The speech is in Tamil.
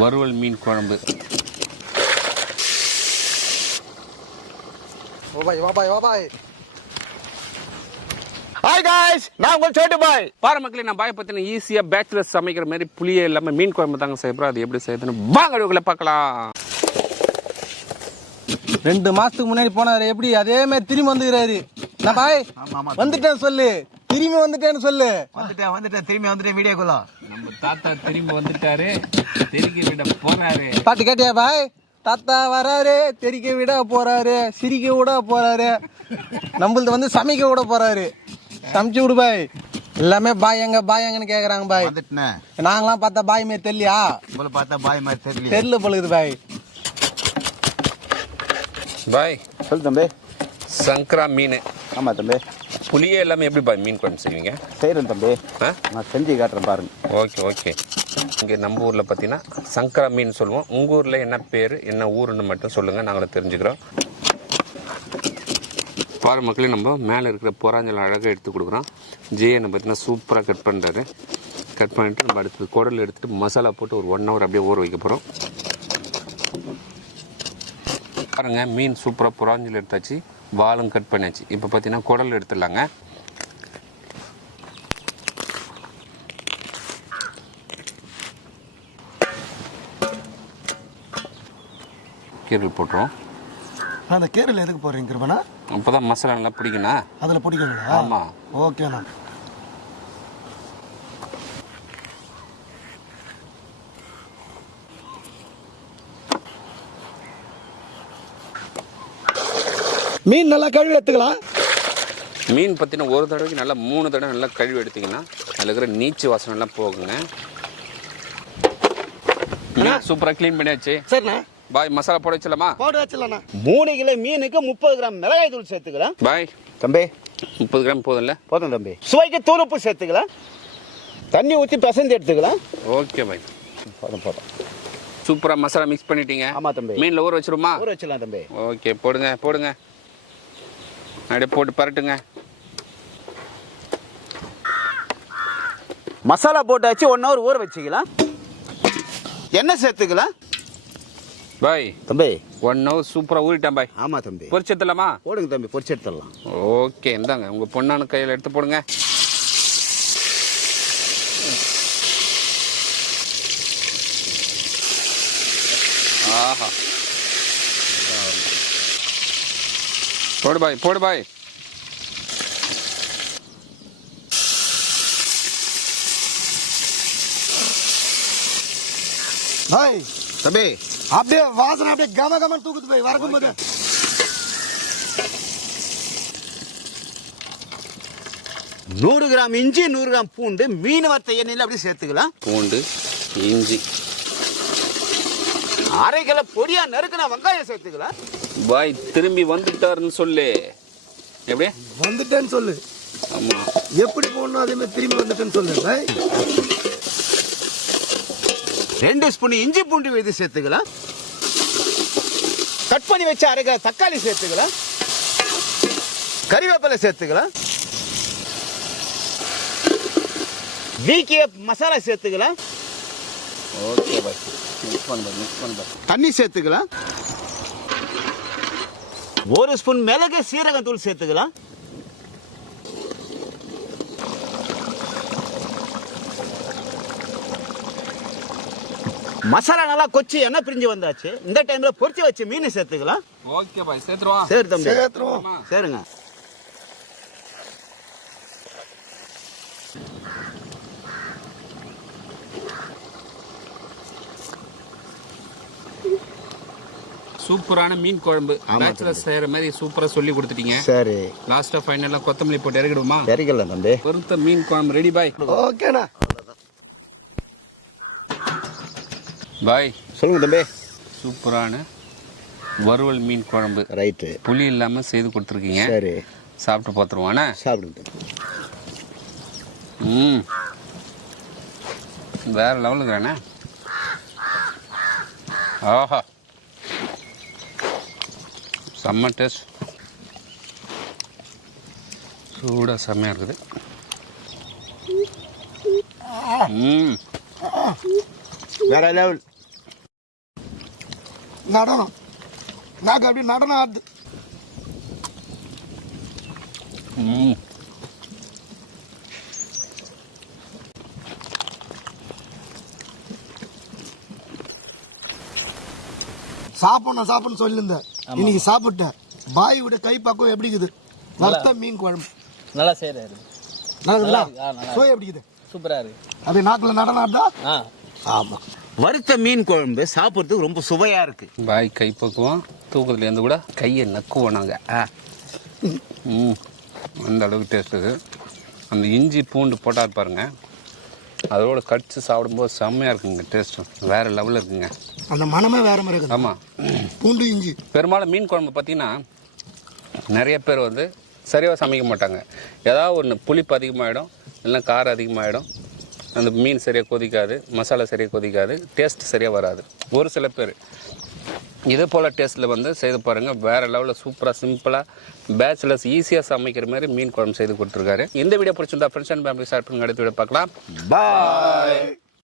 வறுவல் மீன் குழம்பு. ஹாய் காய்ஸ் நான் உங்கள் சோட்டு பாய். பாரு மக்களே நான் பாய் பற்றின ஈஸியாக பேச்சுலர்ஸ் சமைக்கிற மாதிரி புளியே இல்லாமல் மீன் குழம்பு தாங்க செய்யப்படுறோம் அது எப்படி செய்யுதுன்னு வாங்க வீடியோக்குள்ள பார்க்கலாம். ரெண்டு மாசத்துக்கு முன்னாடி போனாரு எப்படி அதே மாதிரி திரும்பி வந்துக்கிறாரு. பாய் வந்துட்டேன் சொல்லு. திரும்பி வந்துட்டேன்னு சொல்லு. வந்துட்டேன் வந்துட்டேன். திரும்பி வந்துட்டேன் வீடியோக்குள்ள நம்ம தாத்தா திரும்பி வந்துட்டாரு. தெருக்கி விட போறாரு. பாட்டு கேட்டியா பாய்? தாத்தா வராரு தெரிக்க விட போறாரு சிரிக்க விட போறாரு. நம்மளது வந்து சமைக்க விட போறாரு. சமைச்சு விடு பாய். எல்லாமே பாய் எங்க பாய் எங்கன்னு கேக்குறாங்க பாய். நாங்களாம் பார்த்தா பாய் மாதிரி தெரியலையா? உங்களை பார்த்தா பாய் மாதிரி தெரியல தெரியல பொழுது பாய். பாய். சொல்லு தம்பி. சங்கரா மீன். ஆமாம் தம்பி. புளியே இல்லாமல் எப்படி பாய் மீன் குழம்பு செய்வீங்க? செய்கிறேன் தம்பி. ஆ? நான் செஞ்சு காட்டுறேன் பாருங்க. Okay okay. இங்கே நம்ம ஊரில் பார்த்தீங்கன்னா சங்கரா மீன் சொல்லுவோம். உங்கள் ஊரில் என்ன பேர் என்ன ஊருன்னு மட்டும் சொல்லுங்கள் நாங்களும் தெரிஞ்சுக்கிறோம். பாரு மக்களே நம்ம மேலே இருக்கிற புறாஞ்சல் அழகாக எடுத்து கொடுக்குறோம். ஜேஎனை பார்த்தீங்கன்னா சூப்பராக கட் பண்ணுறாரு கட் பண்ணிட்டு நம்ம அடுத்தது குடல் எடுத்துட்டு மசாலா போட்டு ஒரு ஒன் ஹவர் அப்படியே ஊற வைக்க போகிறோம் பாருங்க மீன் சூப்பராக புறாஞ்சல் எடுத்தாச்சு வாலும் கட் பண்ணியாச்சு. இப்போ பார்த்தீங்கன்னா குடல் எடுத்துடலாங்க. கீரல் போட்டுரும் அந்த கேரள எதுக்கு போறீங்க கிருபனா? அப்போ தான் மசாலா நல்லா பிடிக்கணும் அதுல பிடிக்குங்களா ஆமாம் ஓகேண்ணா மீன் நல்லா கழுவி எடுத்துக்கலாம். மீன் பற்றின ஒரு தடவைக்கு நல்லா மூணு தடவை நல்லா கழுவி எடுத்தீங்கன்னா அதில் இருக்கிற நீச்சு வாசனை எல்லாம் போகுங்க. சூப்பராக க்ளீன் பண்ணியாச்சு. சரிண்ணா. பாய் மசாலா போட வச்சலாமா போட்டு வச்சிடலாண்ணா. மூணு கிலோ மீனுக்கு முப்பது கிராம் மிளகாய் தூள் சேர்த்துக்கலாம். பாய். தம்பி. முப்பது கிராம் போதும்ல? போதும் தம்பி. சுவைக்கு தூள் உப்பு சேர்த்துக்கலாம். தண்ணி ஊற்றி பிசைஞ்சு எடுத்துக்கலாம். Okay bye. போதும் போதும். சூப்பராக மசாலா மிக்ஸ் பண்ணிட்டீங்க. ஆமா தம்பி. மீனில் ஊற வச்சிருமா ஊற வச்சிடலாம் தம்பி. ஓகே போடுங்க போடுங்க. அப்படியே போட்டு பரட்டுங்க. மசாலா போட்டாச்சு ஒன் ஹவர் ஊற வச்சுக்கலாம். எண்ணெய் சேர்த்துக்கலாம்? பாய் தம்பி. ஒன் ஹவர் சூப்பராக ஊறிட்டேன் பாய். ஆமா தம்பி. பொரிச்சு எடுத்துலாமா போடுங்க தம்பி பொரிச்சு எடுத்துடலாம் ஓகே இந்தாங்க உங்கள் பொண்ணான கையில் எடுத்து போடுங்க. ஆஹா. போடு பாய் போடு பாய். பாய் தம்பி. அப்படியே வாசனை அப்படியே கம கமன் தூக்குது போய் வரக்கும் போது நூறு கிராம் இஞ்சி நூறு கிராம் பூண்டு மீன் வறுத்த எண்ணெயில் அப்படியே சேர்த்துக்கலாம். பூண்டு இஞ்சி. அரை கிலோ பொடியா நறுக்கின வெங்காயம் சேர்த்துக்கலாம் பாய் திரும்பி வந்துட்டாருன்னு சொல்லு. எப்படி? வந்துட்டேன்னு சொல்லு. ஆமாம் எப்படி போகணும் அதே மாதிரி திரும்பி வந்துட்டேன்னு சொல்லு பாய். ரெண்டு ஸ்பூன் இஞ்சி பூண்டு விழுது சேர்த்துக்கலாம் கட் பண்ணி வச்ச அரை கிலோ தக்காளி சேர்த்துக்கலாம் கறிவேப்பிலை சேர்த்துக்கலாம் வீக்கிய மசாலா சேர்த்துக்கலாம் ஓகே பாய் மிக்ஸ் பண்ணு பாய் மிக்ஸ் பண்ணு பாய் தண்ணி சேர்த்துக்கலாம். ஒரு ஸ்பூன் மிளகு சீரகம் தூள் சேர்த்துக்கலாம். மசாலா நல்லா கொச்சி எண்ணெய் பிரிஞ்சு வந்தாச்சு. இந்த டைம்ல பொரிச்சு வச்சு மீன் சேர்த்துக்கலாம். ஓகே பாய் சேர்த்துருவா சரி தம்பி. சேர்த்துருவோம் சரிங்க. சூப்பரான மீன் குழம்பு. பேச்சுலர் செய்யற மாதிரி சூப்பரா சொல்லி கொடுத்துட்டீங்க. சரி. லாஸ்டா ஃபைனலா கொத்தமல்லி போட்டு இறக்கிடுமா சரிக்கல தம்பி. பொருத்த மீன் குழம்பு ரெடி பாய் ஓகேண்ணா பாய் சொல்லுங்க தம்பி. சூப்பரான வறுவல் மீன் குழம்பு. ரைட்டு புளி இல்லாம செய்து கொடுத்துருக்கீங்க. சரி. சாப்பிட்டு பார்த்துருவானே சாப்பிடுங்க ம். வேற லெவலுக்குறானே ஆஹா. செம்ம டேஸ்ட். சூடாக செம்மையாக இருக்குது. வேற லெவல் நடனம். நாக்கு அப்படியே நடனம் ஆடுது. ம். சாப்பிடணும் சாப்பிடணும் சொல்லியிருந்தேன் இன்னைக்கு சாப்பிட்டேன். பாய் விட கை பக்கம் எப்படி இருக்குது? வறுத்த மீன் குழம்பு. நல்லா செய்கிறாரு நல்லா சுவை எப்படி இருக்குது? சூப்பராக இருக்கு. அப்படியே நாக்குல ஆ. ஆமா. வறுத்த மீன் குழம்பு சாப்பிட்றதுக்கு ரொம்ப சுவையா இருக்கு. பாய் கை பக்குவோம் தூக்கத்துலேருந்து கூட கையை நக்குவோம் நாங்கள் ஆ. ம். அந்த அளவுக்கு டேஸ்ட் அந்த இஞ்சி பூண்டு போட்டால் பாருங்க. அதோட கடிச்சு சாப்பிடும்போது செம்மையாக இருக்குங்க டேஸ்ட்டும் வேறு லெவலில் இருக்குங்க. அந்த மனமே வேற மாதிரி இருக்குது. ஆமாம் பூண்டு இஞ்சி. பெரும்பாலும் மீன் குழம்பு பார்த்தீங்கன்னா நிறைய பேர் வந்து சரியாக சமைக்க மாட்டாங்க. ஏதாவது ஒன்று புளிப்பு அதிகமாகிடும் இல்லைன்னா காரம் அதிகமாகிடும் அந்த மீன் சரியாக கொதிக்காது மசாலா சரியாக கொதிக்காது டேஸ்ட் சரியாக வராது. ஒரு சில பேர். இதே போல் டேஸ்ட்டில் வந்து செய்து பாருங்கள் வேறு லெவலில் சூப்பராக சிம்பிளாக பேச்சுலர்ஸ் ஈஸியாக சமைக்கிற மாதிரி மீன் குழம்பு செய்து கொடுத்துருக்காரு. இந்த வீடியோ பிடிச்சிருந்தா ஃப்ரெண்ட்ஸ் அண்ட் ஃபேமிலி ஸ்டார்ட் பண்ணி அடுத்த வீடியோ பார்க்கலாம். பாய்